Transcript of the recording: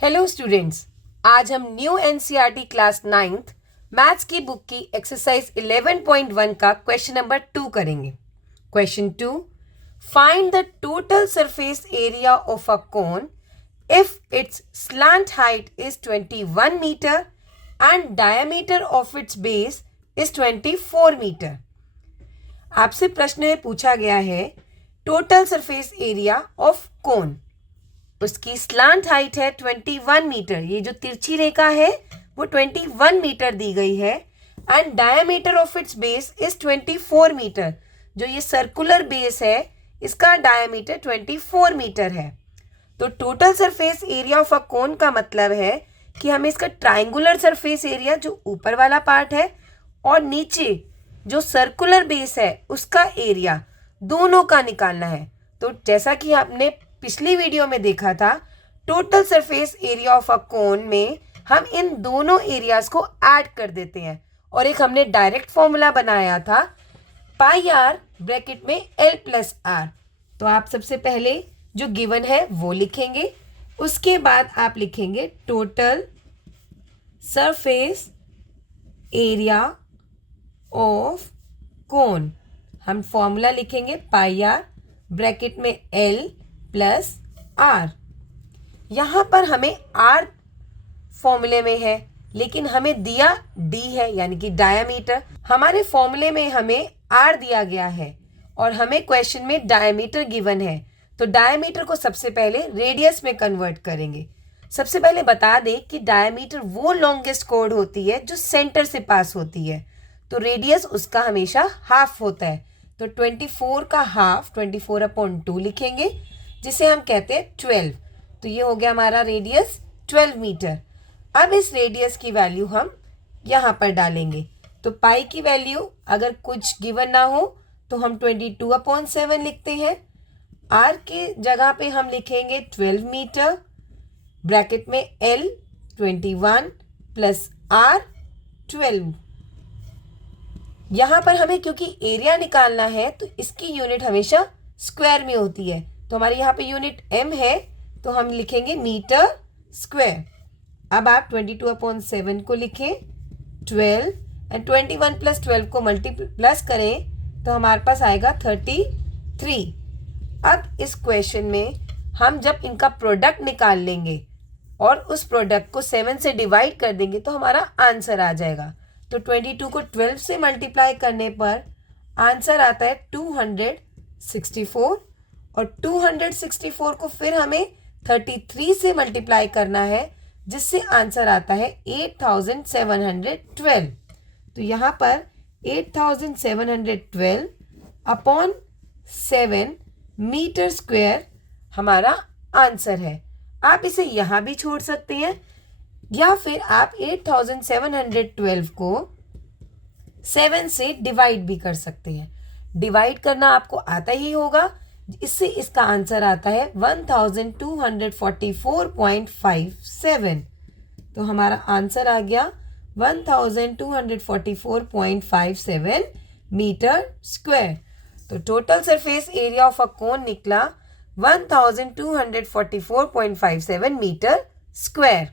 Hello students, आज हम new NCERT class 9th maths की बुक की एक्सरसाइज 11.1 का क्वेश्चन नंबर 2 करेंगे। Question 2, find the total surface area of a cone if its slant height is 21 metre and diameter of its base is 24 metre. आपसे प्रश्न में पूछा गया है total surface area of cone, उसकी स्लांट हाइट है 21 metre, ये जो तिरछी रेखा है वो 21 मीटर दी गई है, and diameter of its base is 24 metre, जो ये सर्कुलर बेस है इसका डायमीटर 24 मीटर है। तो total surface area of a cone का मतलब है कि हमें इसका ट्राइंगुलर सरफेस एरिया जो ऊपर वाला पार्ट है और नीचे जो सर्कुलर बेस है उसका एरिया दोनों का निकालना है। तो जैसा कि आपने पिछली वीडियो में देखा था, total surface area of a cone में हम इन दोनों एरियाज को ऐड कर देते हैं और एक हमने डायरेक्ट फॉर्मूला बनाया था पाई आर ब्रैकेट में एल प्लस आर। तो आप सबसे पहले जो गिवन है वो लिखेंगे, उसके बाद आप लिखेंगे टोटल सरफेस एरिया ऑफ कोन। हम फॉर्मूला लिखेंगे पाई आर ब्रैकेट में एल प्लस आर। यहाँ पर हमें आर फॉर्मूले में है लेकिन हमें दिया डी है यानी कि डायमीटर। हमारे फॉर्मूले में हमें आर दिया गया है और हमें क्वेश्चन में डायमीटर गिवन है, तो डायमीटर को सबसे पहले रेडियस में कन्वर्ट करेंगे। सबसे पहले बता दें कि डायमीटर वो लॉन्गेस्ट कोड होती है जो सेंटर से पास होती है, तो रेडियस उसका हमेशा हाफ होता है। तो 24 का हाफ 24/2 लिखेंगे जिसे हम कहते हैं 12। तो ये हो गया हमारा रेडियस 12 मीटर। अब इस रेडियस की वैल्यू हम यहाँ पर डालेंगे। तो पाई की वैल्यू अगर कुछ गिवन ना हो तो हम 22/7 लिखते हैं। आर की जगह पे हम लिखेंगे 12 मीटर, ब्रैकेट में एल 21 प्लस आर 12। यहाँ पर हमें क्योंकि एरिया निकालना है तो इसकी यूनिट हमेशा स्क्वायर में होती है, तो हमारे यहाँ पे यूनिट एम है तो हम लिखेंगे मीटर स्क्वायर। अब आप 22/7 को लिखें, 12 एंड 21 प्लस 12 को प्लस करें तो हमारे पास आएगा 33। अब इस क्वेश्चन में हम जब इनका प्रोडक्ट निकाल लेंगे और उस प्रोडक्ट को 7 से डिवाइड कर देंगे तो हमारा आंसर आ जाएगा। तो 22 को 12 से मल्टीप्लाई करने पर आंसर आता है 264 और 264 को फिर हमें 33 से मल्टीप्लाई करना है जिससे आंसर आता है 8712। तो यहाँ पर 8712 अपॉन 7 मीटर स्क्वायर हमारा आंसर है। आप इसे यहाँ भी छोड़ सकते हैं या फिर आप 8712 को 7 से डिवाइड भी कर सकते हैं। डिवाइड करना आपको आता ही होगा, इससे इसका आंसर आता है 1244.57। तो हमारा आंसर आ गया 1244.57 मीटर स्क्वायर। तो total surface area of a cone निकला 1244.57 मीटर स्क्वायर।